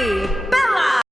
Bella.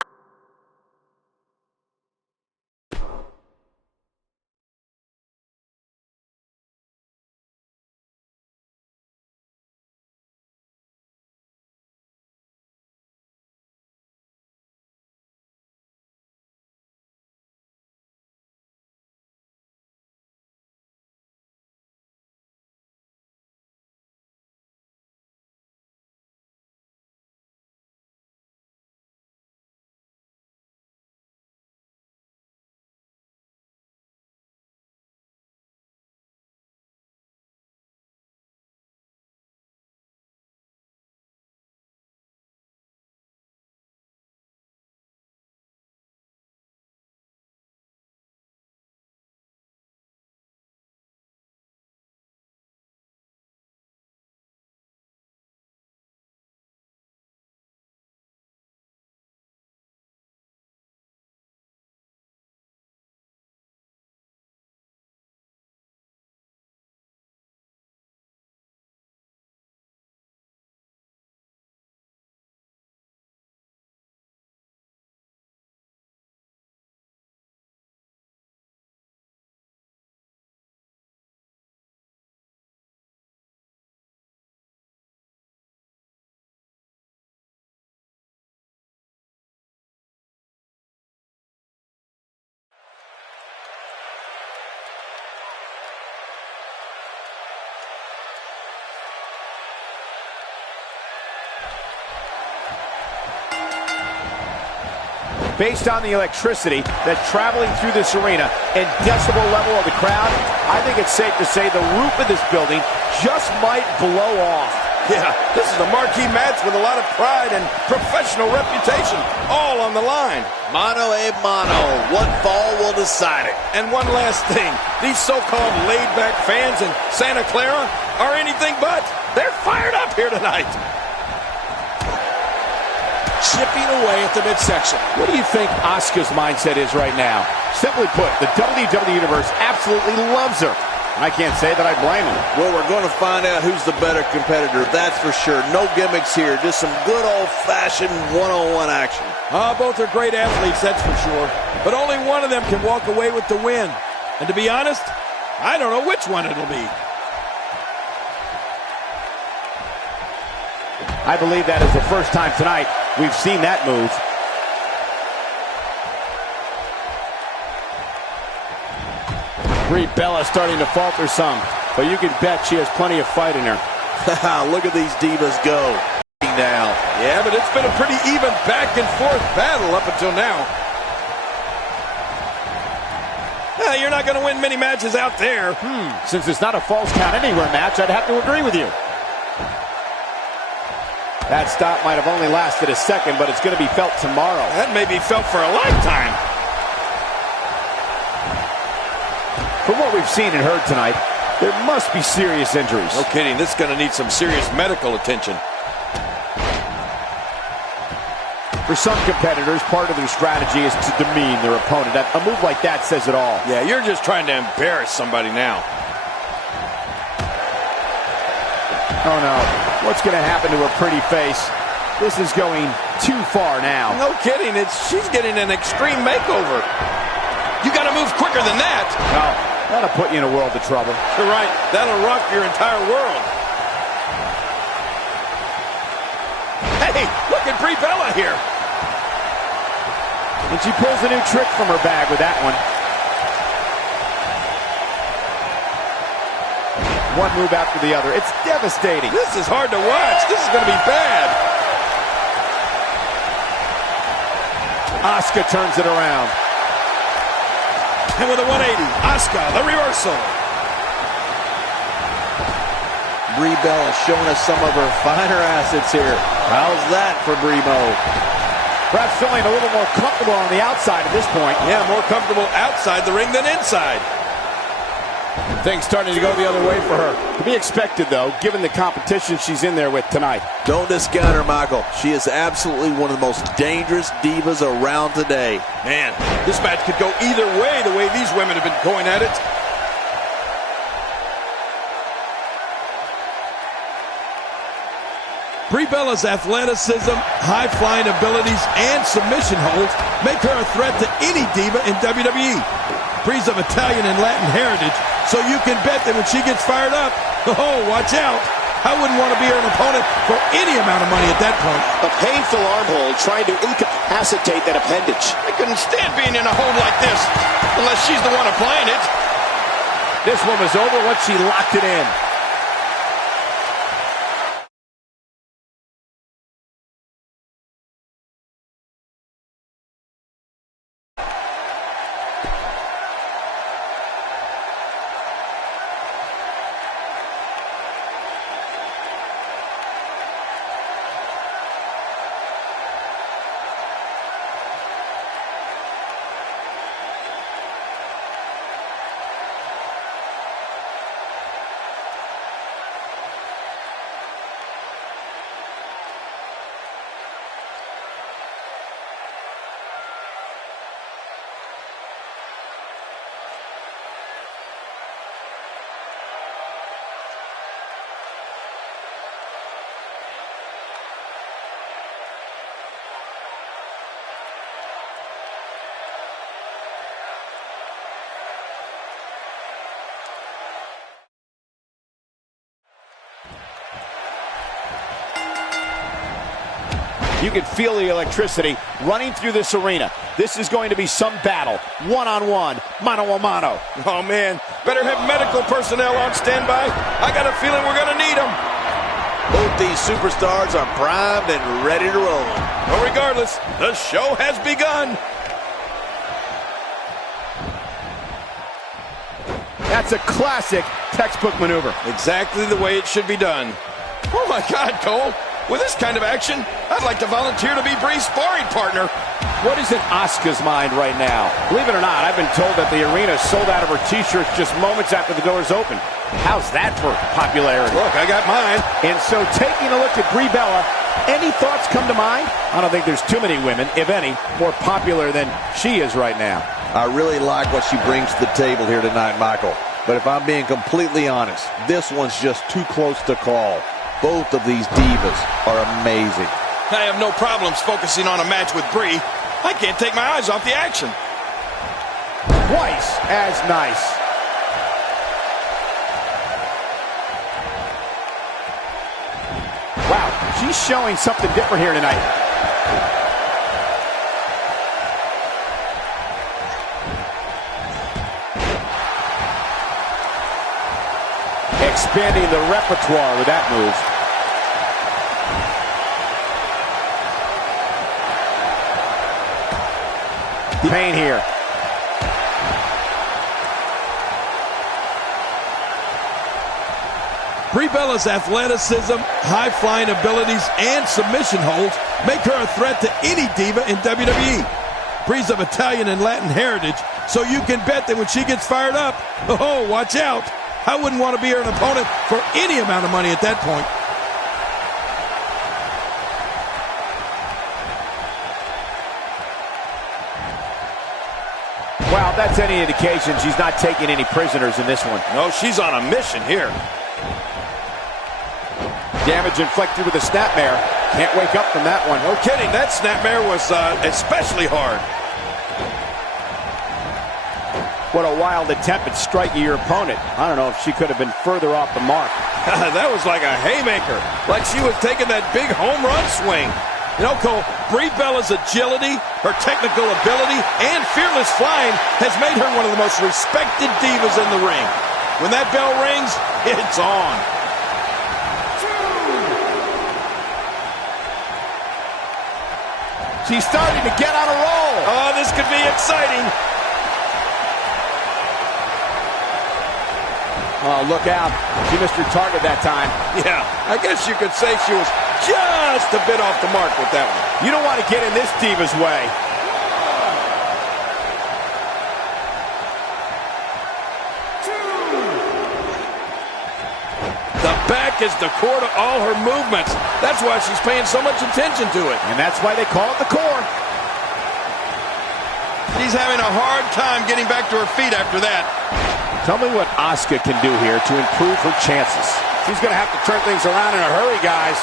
Based on the electricity that's traveling through this arena and decibel level of the crowd, I think it's safe to say the roof of this building just might blow off. Yeah, this is a marquee match with a lot of pride and professional reputation, all on the line. Mano a mano, what fall will decide it. And one last thing, these so-called laid-back fans in Santa Clara are anything but. They're fired up here tonight. Chipping away at the midsection. What do you think Asuka's mindset is right now? Simply put, the WWE Universe absolutely loves her. I can't say that I blame him. Well, we're going to find out who's the better competitor, that's for sure. No gimmicks here, just some good old-fashioned one-on-one action. Both are great athletes, that's for sure. But only one of them can walk away with the win. And to be honest, I don't know which one it'll be. I believe that is the first time tonight we've seen that move. Brie Bella starting to falter some, but you can bet she has plenty of fight in her. Look at these divas go. Now. Yeah, but it's been a pretty even back and forth battle up until now. You're not going to win many matches out there. Since it's not a false count anywhere match, I'd have to agree with you. That stop might have only lasted a second, but it's going to be felt tomorrow. That may be felt for a lifetime. From what we've seen and heard tonight, there must be serious injuries. No kidding, this is going to need some serious medical attention. For some competitors, part of their strategy is to demean their opponent. A move like that says it all. Yeah, you're just trying to embarrass somebody now. Oh no, what's going to happen to her pretty face? This is going too far now. No kidding, she's getting an extreme makeover. You got to move quicker than that. No, that'll put you in a world of trouble. You're right, that'll rock your entire world. Hey, look at Brie Bella here. And she pulls a new trick from her bag with that one. One move after the other. It's devastating. This is hard to watch. This is going to be bad. Asuka turns it around. And with a 180, Asuka, the reversal. Brie Bella showing us some of her finer assets here. How's that for Bremo? Perhaps feeling a little more comfortable on the outside at this point. Yeah, more comfortable outside the ring than inside. Things starting to go the other way for her. To be expected, though, given the competition she's in there with tonight. Don't discount her, Michael. She is absolutely one of the most dangerous divas around today. Man, this match could go either way the way these women have been going at it. Brie Bella's athleticism, high-flying abilities, and submission holds make her a threat to any diva in WWE. Brie's of Italian and Latin heritage, so you can bet that when she gets fired up, oh, watch out. I wouldn't want to be her opponent for any amount of money at that point. A painful arm hold trying to incapacitate that appendage. I couldn't stand being in a hold like this, unless she's the one applying it. This one was over once she locked it in. You can feel the electricity running through this arena. This is going to be some battle. One-on-one, mano-a-mano. Oh, man. Better have medical personnel on standby. I got a feeling we're going to need them. Both these superstars are primed and ready to roll. Well, regardless, the show has begun. That's a classic textbook maneuver. Exactly the way it should be done. Oh, my God, Cole. With this kind of action, I'd like to volunteer to be Brie's sparring partner. What is in Asuka's mind right now? Believe it or not, I've been told that the arena sold out of her t-shirts just moments after the doors opened. How's that for popularity? Look, I got mine. And so taking a look at Brie Bella, any thoughts come to mind? I don't think there's too many women, if any, more popular than she is right now. I really like what she brings to the table here tonight, Michael. But if I'm being completely honest, this one's just too close to call. Both of these divas are amazing. I have no problems focusing on a match with Brie. I can't take my eyes off the action. Twice as nice. Wow, she's showing something different here tonight. Expanding the repertoire with that move. Pain here. Brie Bella's athleticism, high-flying abilities, and submission holds make her a threat to any diva in WWE. Brie's of Italian and Latin heritage, so you can bet that when she gets fired up, oh, watch out. I wouldn't want to be her opponent for any amount of money at that point. Wow, if that's any indication, she's not taking any prisoners in this one. No, she's on a mission here. Damage inflicted with a snapmare. Can't wake up from that one. No kidding, that snapmare was especially hard. What a wild attempt at striking your opponent. I don't know if she could have been further off the mark. That was like a haymaker, like she was taking that big home run swing. You know, Cole, Brie Bella's agility, her technical ability, and fearless flying has made her one of the most respected divas in the ring. When that bell rings, it's on. She's starting to get on a roll. Oh, this could be exciting. Oh, look out. She missed her target that time. Yeah, I guess you could say she was just a bit off the mark with that one. You don't want to get in this diva's way. The back is the core to all her movements. That's why she's paying so much attention to it. And that's why they call it the core. She's having a hard time getting back to her feet after that. Tell me what Asuka can do here to improve her chances. She's going to have to turn things around in a hurry, guys.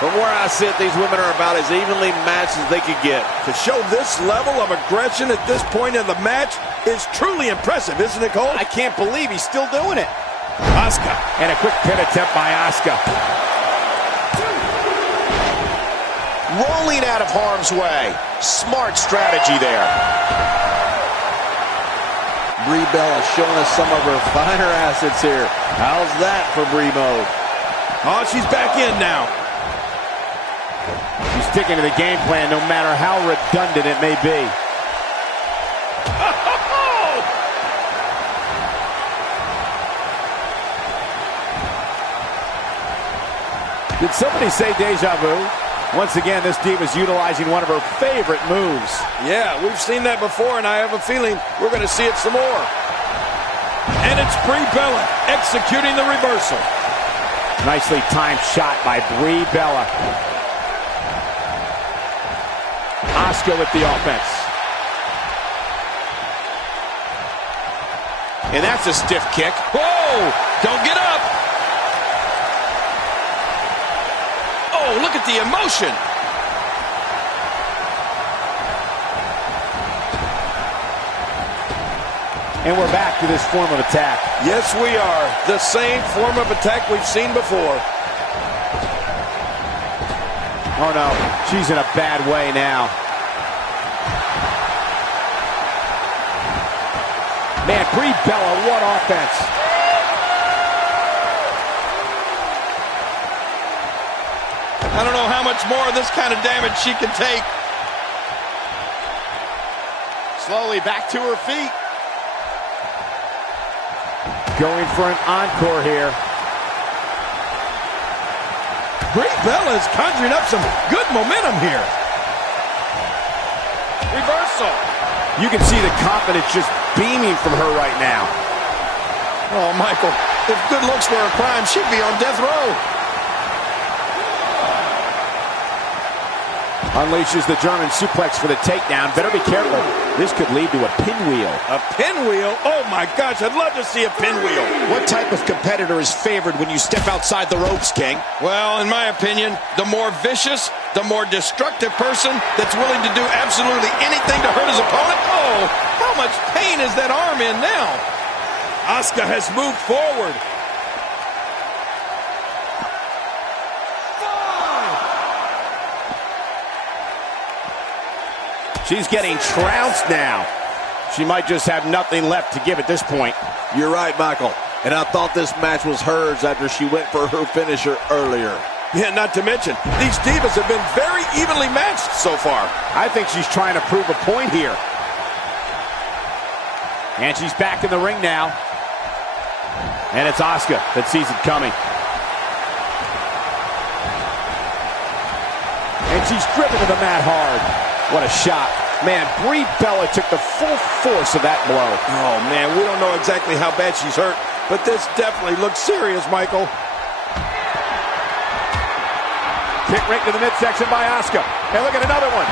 From where I sit, these women are about as evenly matched as they could get. To show this level of aggression at this point in the match is truly impressive, isn't it, Cole? I can't believe he's still doing it. Asuka. And a quick pin attempt by Asuka. Rolling out of harm's way. Smart strategy there. Brie Bella showing us some of her finer assets here. How's that for Brie mode? Oh, she's back in now. She's sticking to the game plan no matter how redundant it may be. Did somebody say deja vu? Once again, this Diva's utilizing one of her favorite moves. Yeah, we've seen that before, and I have a feeling we're going to see it some more. And it's Brie Bella executing the reversal. Nicely timed shot by Brie Bella. Asuka with the offense. And that's a stiff kick. Whoa! Don't get up! Oh, look at the emotion! And we're back to this form of attack. Yes, we are. The same form of attack we've seen before. Oh no, she's in a bad way now. Man, Brie Bella, what offense. I don't know how much more of this kind of damage she can take. Slowly back to her feet. Going for an encore here. Brie Bella is conjuring up some good momentum here. Reversal. You can see the confidence just beaming from her right now. Oh, Michael, if good looks were a crime, she'd be on death row. Unleashes the German suplex for the takedown. Better be careful. This could lead to a pinwheel. A pinwheel? Oh, my gosh, I'd love to see a pinwheel. What type of competitor is favored when you step outside the ropes, King? Well, in my opinion, the more vicious, the more destructive person that's willing to do absolutely anything to hurt his opponent. Oh, how much pain is that arm in now? Asuka has moved forward. She's getting trounced now. She might just have nothing left to give at this point. You're right, Michael. And I thought this match was hers after she went for her finisher earlier. Yeah, not to mention, these divas have been very evenly matched so far. I think she's trying to prove a point here. And she's back in the ring now. And it's Asuka that sees it coming. And she's driven to the mat hard. What a shot. Man, Brie Bella took the full force of that blow. Oh, man, we don't know exactly how bad she's hurt, but this definitely looks serious, Michael. Kick right to the midsection by Asuka. And look at another one.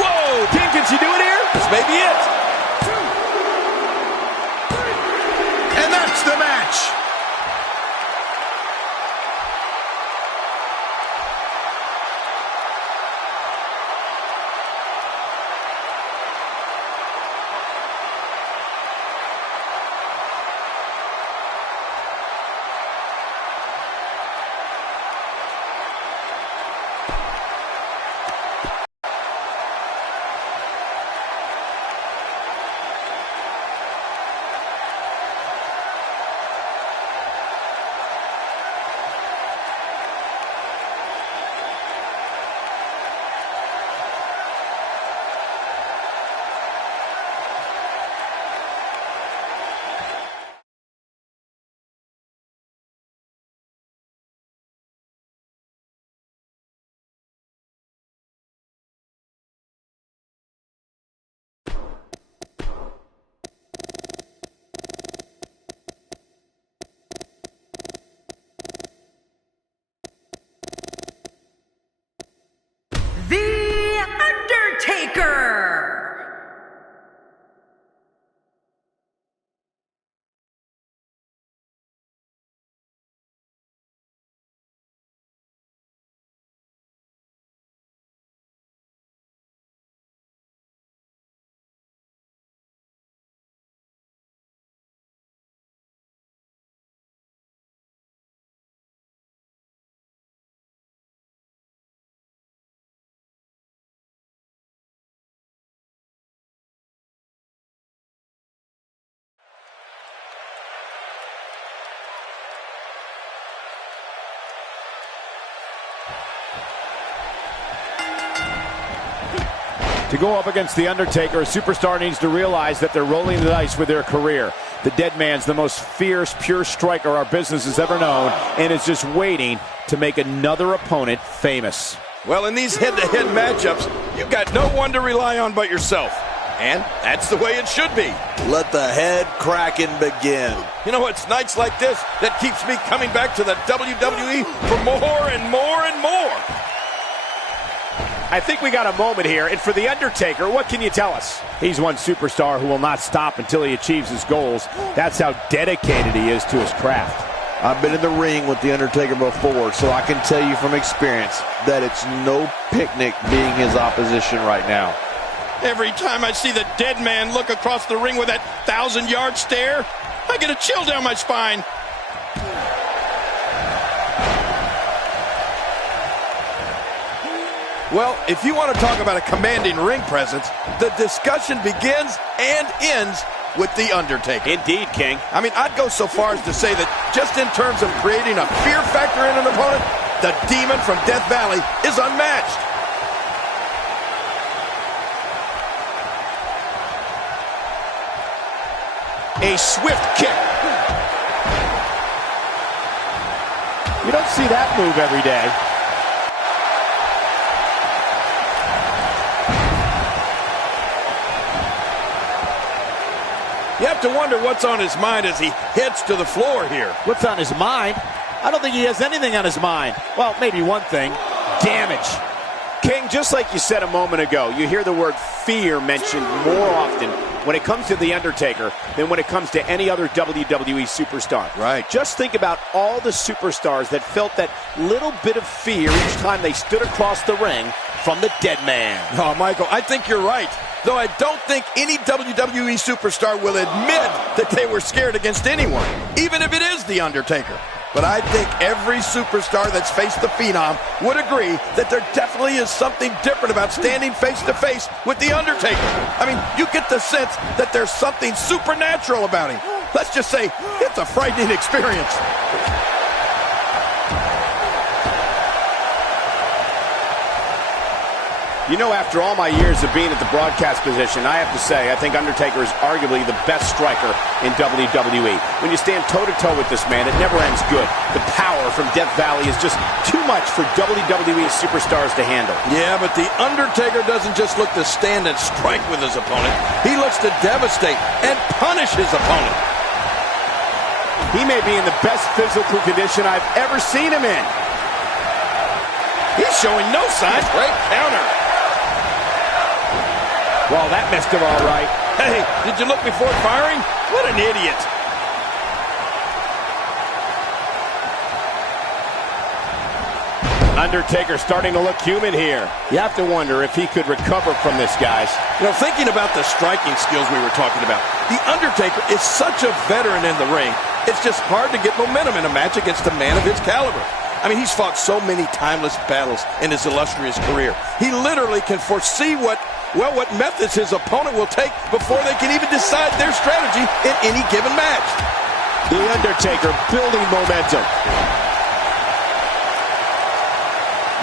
Whoa! King, can she do it here? This may be it. And that's the match. To go up against The Undertaker, a superstar needs to realize that they're rolling the dice with their career. The dead man's the most fierce, pure striker our business has ever known, and is just waiting to make another opponent famous. Well, in these head-to-head matchups, you've got no one to rely on but yourself. And that's the way it should be. Let the head cracking begin. You know, it's nights like this that keeps me coming back to the WWE for more and more and more. I think we got a moment here, and for The Undertaker, what can you tell us? He's one superstar who will not stop until he achieves his goals. That's how dedicated he is to his craft. I've been in the ring with The Undertaker before, so I can tell you from experience that it's no picnic being his opposition right now. Every time I see the dead man look across the ring with that 1,000-yard stare, I get a chill down my spine. Well, if you want to talk about a commanding ring presence, the discussion begins and ends with The Undertaker. Indeed, King. I mean, I'd go so far as to say that just in terms of creating a fear factor in an opponent, the Demon from Death Valley is unmatched. A swift kick. You don't see that move every day. You have to wonder what's on his mind as he heads to the floor here. What's on his mind? I don't think he has anything on his mind. Well, maybe one thing. Damage. King, just like you said a moment ago, you hear the word fear mentioned more often when it comes to The Undertaker than when it comes to any other WWE superstar. Right. Just think about all the superstars that felt that little bit of fear each time they stood across the ring from the dead man. Oh, Michael, I think you're right. Though I don't think any WWE superstar will admit that they were scared against anyone, even if it is The Undertaker. But I think every superstar that's faced the Phenom would agree that there definitely is something different about standing face-to-face with The Undertaker. I mean, you get the sense that there's something supernatural about him. Let's just say it's a frightening experience. You know, after all my years of being at the broadcast position, I have to say, I think Undertaker is arguably the best striker in WWE. When you stand toe-to-toe with this man, it never ends good. The power from Death Valley is just too much for WWE superstars to handle. Yeah, but The Undertaker doesn't just look to stand and strike with his opponent. He looks to devastate and punish his opponent. He may be in the best physical condition I've ever seen him in. He's showing no signs. Great counter. Well, that missed him all right. Hey, did you look before firing? What an idiot. Undertaker starting to look human here. You have to wonder if he could recover from this, guys. You know, thinking about the striking skills we were talking about, The Undertaker is such a veteran in the ring, it's just hard to get momentum in a match against a man of his caliber. I mean, he's fought so many timeless battles in his illustrious career. He literally can foresee what methods his opponent will take before they can even decide their strategy in any given match. The Undertaker building momentum.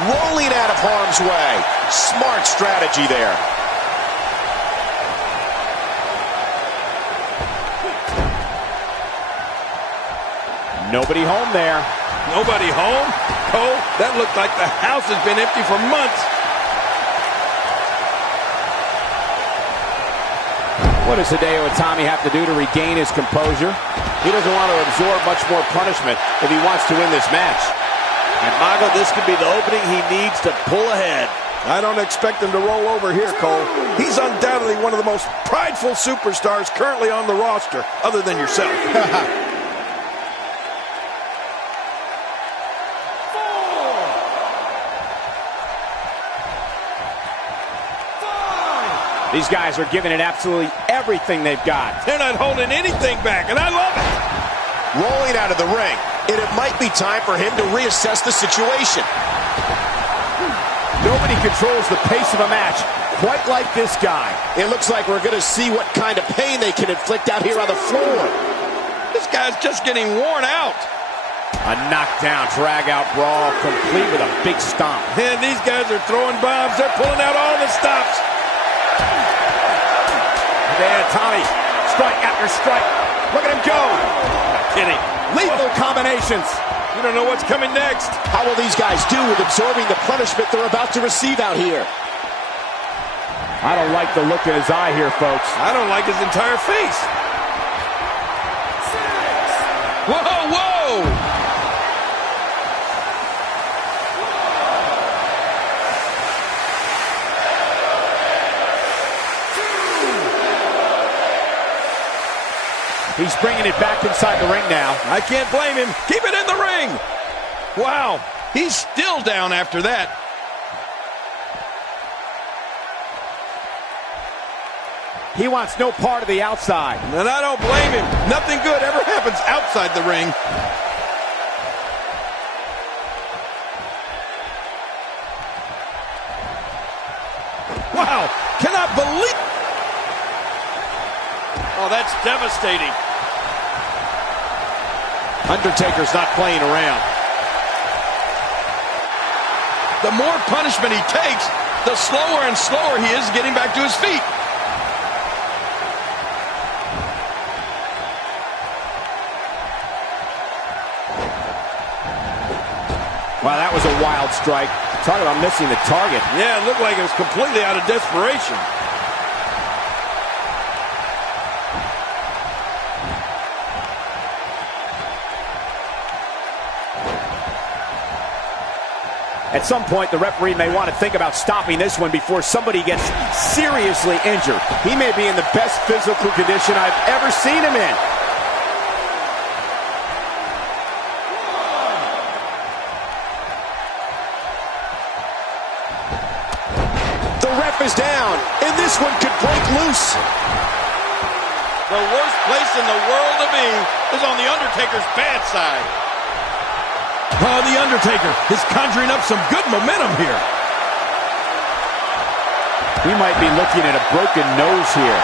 Rolling out of harm's way. Smart strategy there. Nobody home there. Nobody home? Cole, that looked like the house has been empty for months. What does Hideo Itami have to do to regain his composure? He doesn't want to absorb much more punishment if he wants to win this match. And Michael, this could be the opening he needs to pull ahead. I don't expect him to roll over here, Cole. He's undoubtedly one of the most prideful superstars currently on the roster, other than yourself. These guys are giving it absolutely everything they've got. They're not holding anything back, and I love it. Rolling out of the ring, and it might be time for him to reassess the situation. Nobody controls the pace of a match quite like this guy. It looks like we're going to see what kind of pain they can inflict out here on the floor. This guy's just getting worn out. A knockdown, drag-out brawl, complete with a big stomp. And these guys are throwing bombs. They're pulling out all the stops. Yeah, Tommy. Strike after strike. Look at him go. Not kidding. Lethal combinations. You don't know what's coming next. How will these guys do with absorbing the punishment they're about to receive out here? I don't like the look in his eye here, folks. I don't like his entire face. Whoa, whoa! He's bringing it back inside the ring now. I can't blame him. Keep it in the ring. Wow, he's still down after that. He wants no part of the outside. And I don't blame him. Nothing good ever happens outside the ring. Wow, cannot believe. Oh, that's devastating. Undertaker's not playing around. The more punishment he takes, the slower and slower he is getting back to his feet. Wow, that was a wild strike. Talk about missing the target. Yeah, it looked like it was completely out of desperation. At some point, the referee may want to think about stopping this one before somebody gets seriously injured. He may be in the best physical condition I've ever seen him in. The ref is down, and this one could break loose. The worst place in the world to be is on the Undertaker's bad side. Oh, the Undertaker is conjuring up some good momentum here. He might be looking at a broken nose here.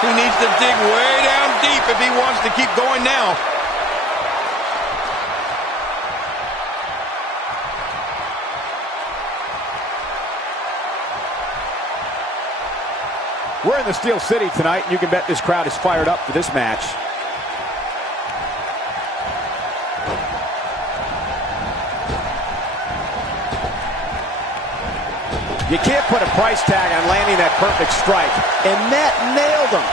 He needs to dig way down deep if he wants to keep going now. We're in the Steel City tonight, and you can bet this crowd is fired up for this match. You can't put a price tag on landing that perfect strike, and that nailed him.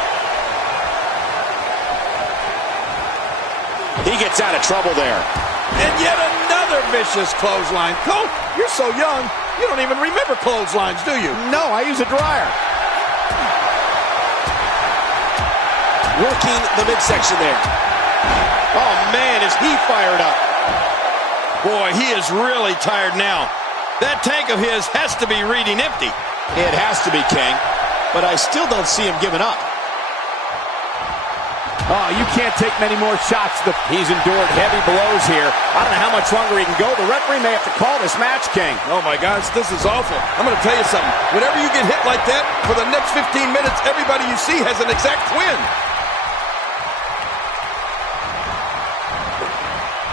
He gets out of trouble there. And yet another vicious clothesline. Cole, you're so young, you don't even remember clotheslines, do you? No, I use a dryer. Working the midsection there. Oh, man, is he fired up. Boy, he is really tired now. That tank of his has to be reading empty. It has to be, King. But I still don't see him giving up. Oh, you can't take many more shots. He's endured heavy blows here. I don't know how much longer he can go. The referee may have to call this match, King. Oh, my gosh, this is awful. I'm going to tell you something. Whenever you get hit like that, for the next 15 minutes, everybody you see has an exact twin.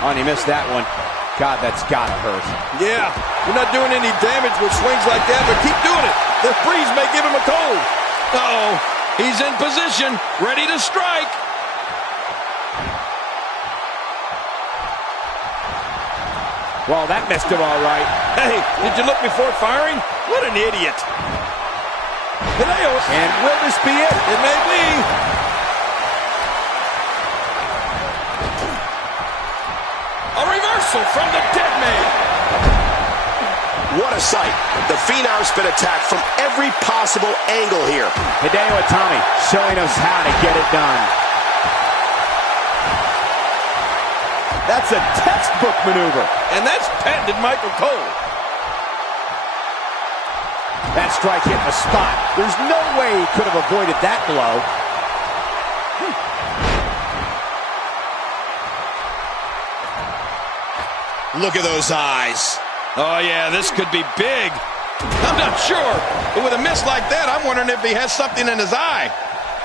Oh, and he missed that one. God, that's gotta hurt. Yeah, you're not doing any damage with swings like that, but keep doing it. The breeze may give him a cold. Uh-oh, he's in position, ready to strike. Well, that missed him all right. Hey, did you look before firing? What an idiot. And will this be it? It may be. A reversal from the dead man. What a sight. The Phenom's been attacked from every possible angle here. Hideo Itami showing us how to get it done. That's a textbook maneuver. And that's patented Michael Cole. That strike hit the spot. There's no way he could have avoided that blow. Look at those eyes. Oh, yeah, this could be big. I'm not sure, but with a miss like that, I'm wondering if he has something in his eye.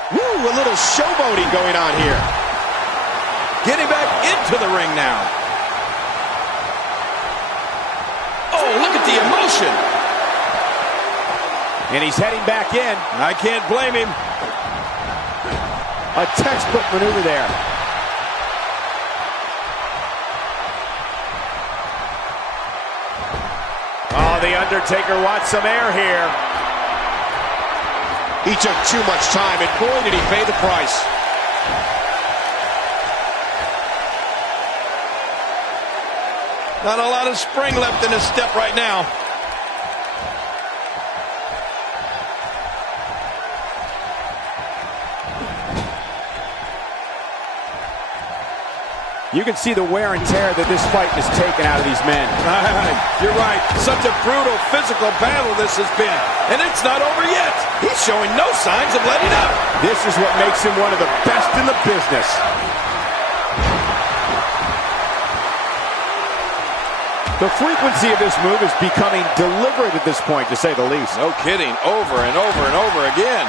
Woo, a little showboating going on here. Getting back into the ring now. Oh, look at the emotion. And he's heading back in. I can't blame him. A textbook maneuver there. Oh, The Undertaker wants some air here. He took too much time, and boy, did he pay the price. Not a lot of spring left in his step right now. You can see the wear and tear that this fight has taken out of these men. You're right. Such a brutal physical battle this has been. And it's not over yet. He's showing no signs of letting up. This is what makes him one of the best in the business. The frequency of this move is becoming deliberate at this point, to say the least. No kidding. Over and over and over again.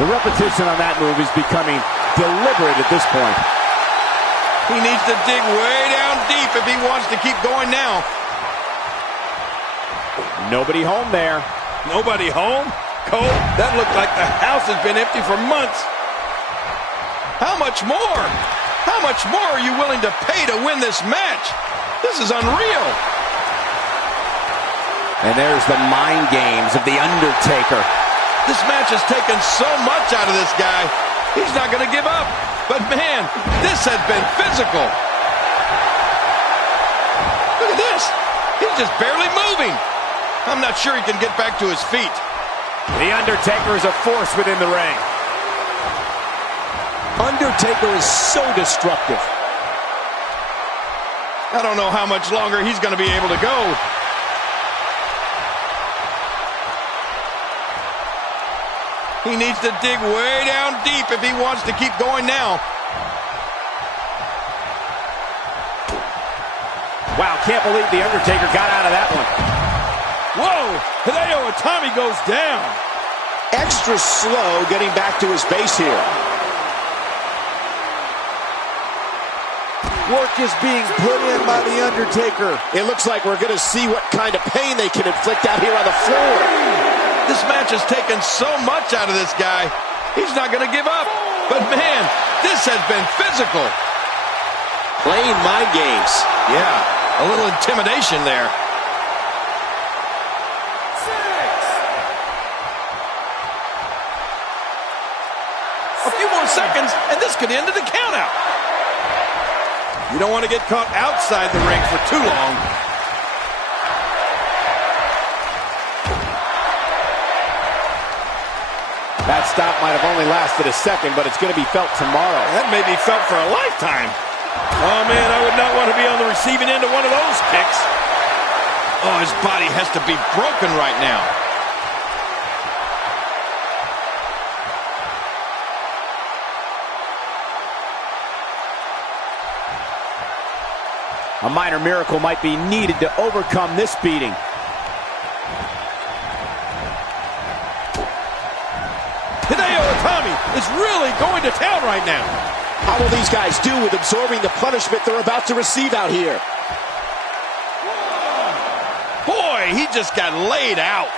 The repetition on that move is becoming deliberate at this point. He needs to dig way down deep if he wants to keep going now. Nobody home there. Nobody home? Cole, that looked like the house has been empty for months. How much more? How much more are you willing to pay to win this match? This is unreal. And there's the mind games of The Undertaker. This match has taken so much out of this guy. He's not going to give up. But man, this has been physical. Look at this. He's just barely moving. I'm not sure he can get back to his feet. The Undertaker is a force within the ring. Undertaker is so destructive. I don't know how much longer he's going to be able to go. He needs to dig way down deep if he wants to keep going now. Wow, can't believe The Undertaker got out of that one. Whoa! Hideo Itami goes down. Extra slow getting back to his base here. Work is being put in by The Undertaker. It looks like we're going to see what kind of pain they can inflict out here on the floor. This match has taken so much out of this guy. He's not going to give up. But man, this has been physical. Playing mind games. Yeah, a little intimidation there. A few more seconds, and this could end in a countout. You don't want to get caught outside the ring for too long. That stop might have only lasted a second, but it's going to be felt tomorrow. That may be felt for a lifetime. Oh, man, I would not want to be on the receiving end of one of those kicks. Oh, his body has to be broken right now. A minor miracle might be needed to overcome this beating. Hideo Itami is really going to town right now. How will these guys do with absorbing the punishment they're about to receive out here? Boy, he just got laid out.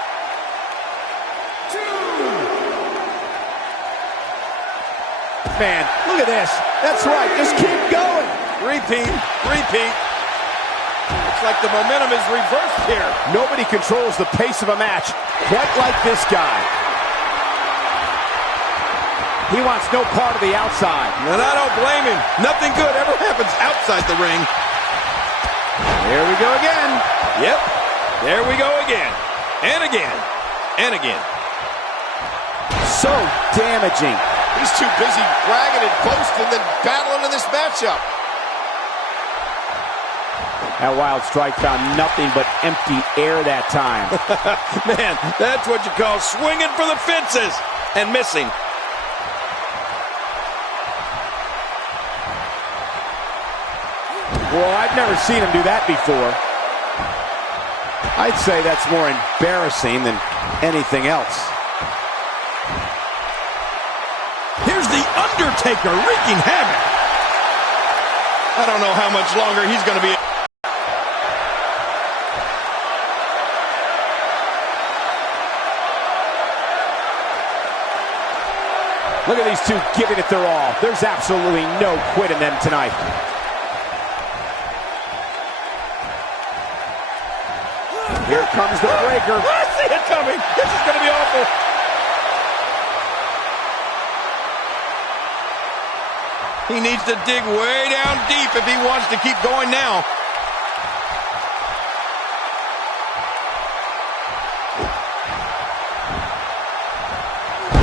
Man, look at this. That's right. Just keep going. Repeat, repeat. Looks like the momentum is reversed here. Nobody controls the pace of a match quite like this guy. He wants no part of the outside. And I don't blame him. Nothing good ever happens outside the ring. Here we go again. Yep. There we go again. And again. And again. So damaging. He's too busy bragging and boasting than battling in this matchup. That wild strike found nothing but empty air that time. Man, that's what you call swinging for the fences and missing. Well, I've never seen him do that before. I'd say that's more embarrassing than anything else. Here's The Undertaker wreaking havoc. I don't know how much longer he's going to be. Look at these two giving it their all. There's absolutely no quit in them tonight. Here comes the breaker. I see it coming. This is going to be awful. He needs to dig way down deep if he wants to keep going now.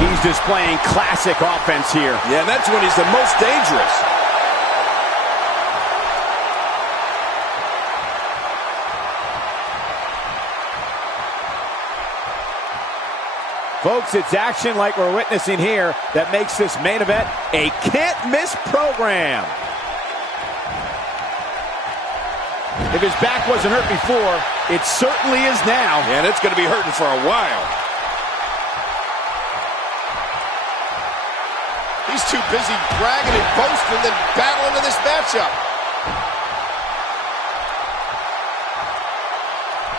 He's displaying classic offense here. Yeah, and that's when he's the most dangerous. Folks, it's action like we're witnessing here that makes this main event a can't-miss program. If his back wasn't hurt before, it certainly is now. And it's going to be hurting for a while. He's too busy bragging and boasting than battling in this matchup.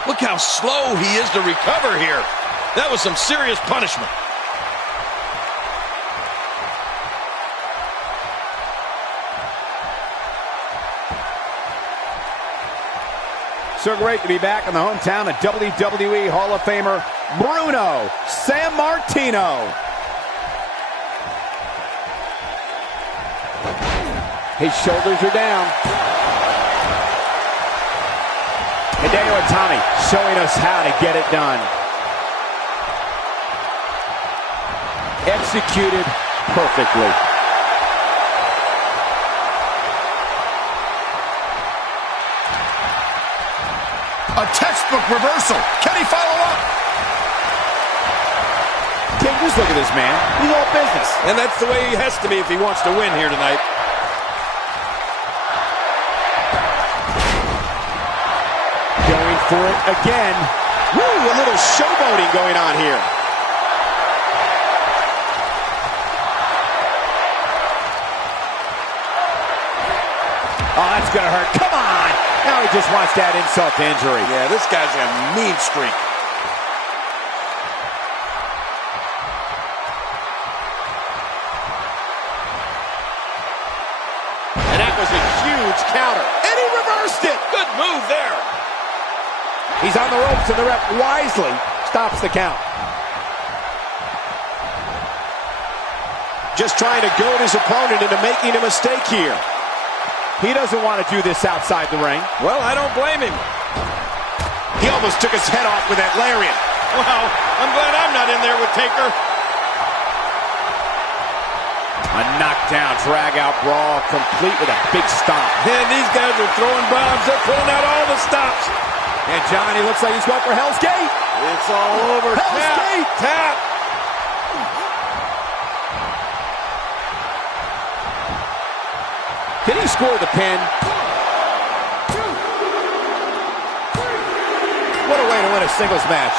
Look how slow he is to recover here. That was some serious punishment. So great to be back in the hometown of WWE Hall of Famer Bruno Sammartino. His shoulders are down. Hideo Itami showing us how to get it done. Executed perfectly. A textbook reversal. Can he follow up? King, just look at this man. He's all business. And that's the way he has to be if he wants to win here tonight. Going for it again. Woo, a little showboating going on here. Oh, that's going to hurt. Come on. Now he just wants that insult to injury. Yeah, this guy's a mean streak. And that was a huge counter. And he reversed it. Good move there. He's on the ropes, and the ref wisely stops the count. Just trying to goad his opponent into making a mistake here. He doesn't want to do this outside the ring. Well, I don't blame him. He almost took his head off with that lariat. Well, I'm glad I'm not in there with Taker. A knockdown, drag-out brawl, complete with a big stomp. And these guys are throwing bombs. They're pulling out all the stops. And Johnny looks like he's going for Hell's Gate. It's all over. Hell's Tap, Gate. tap. Can he score the pin? What a way to win a singles match.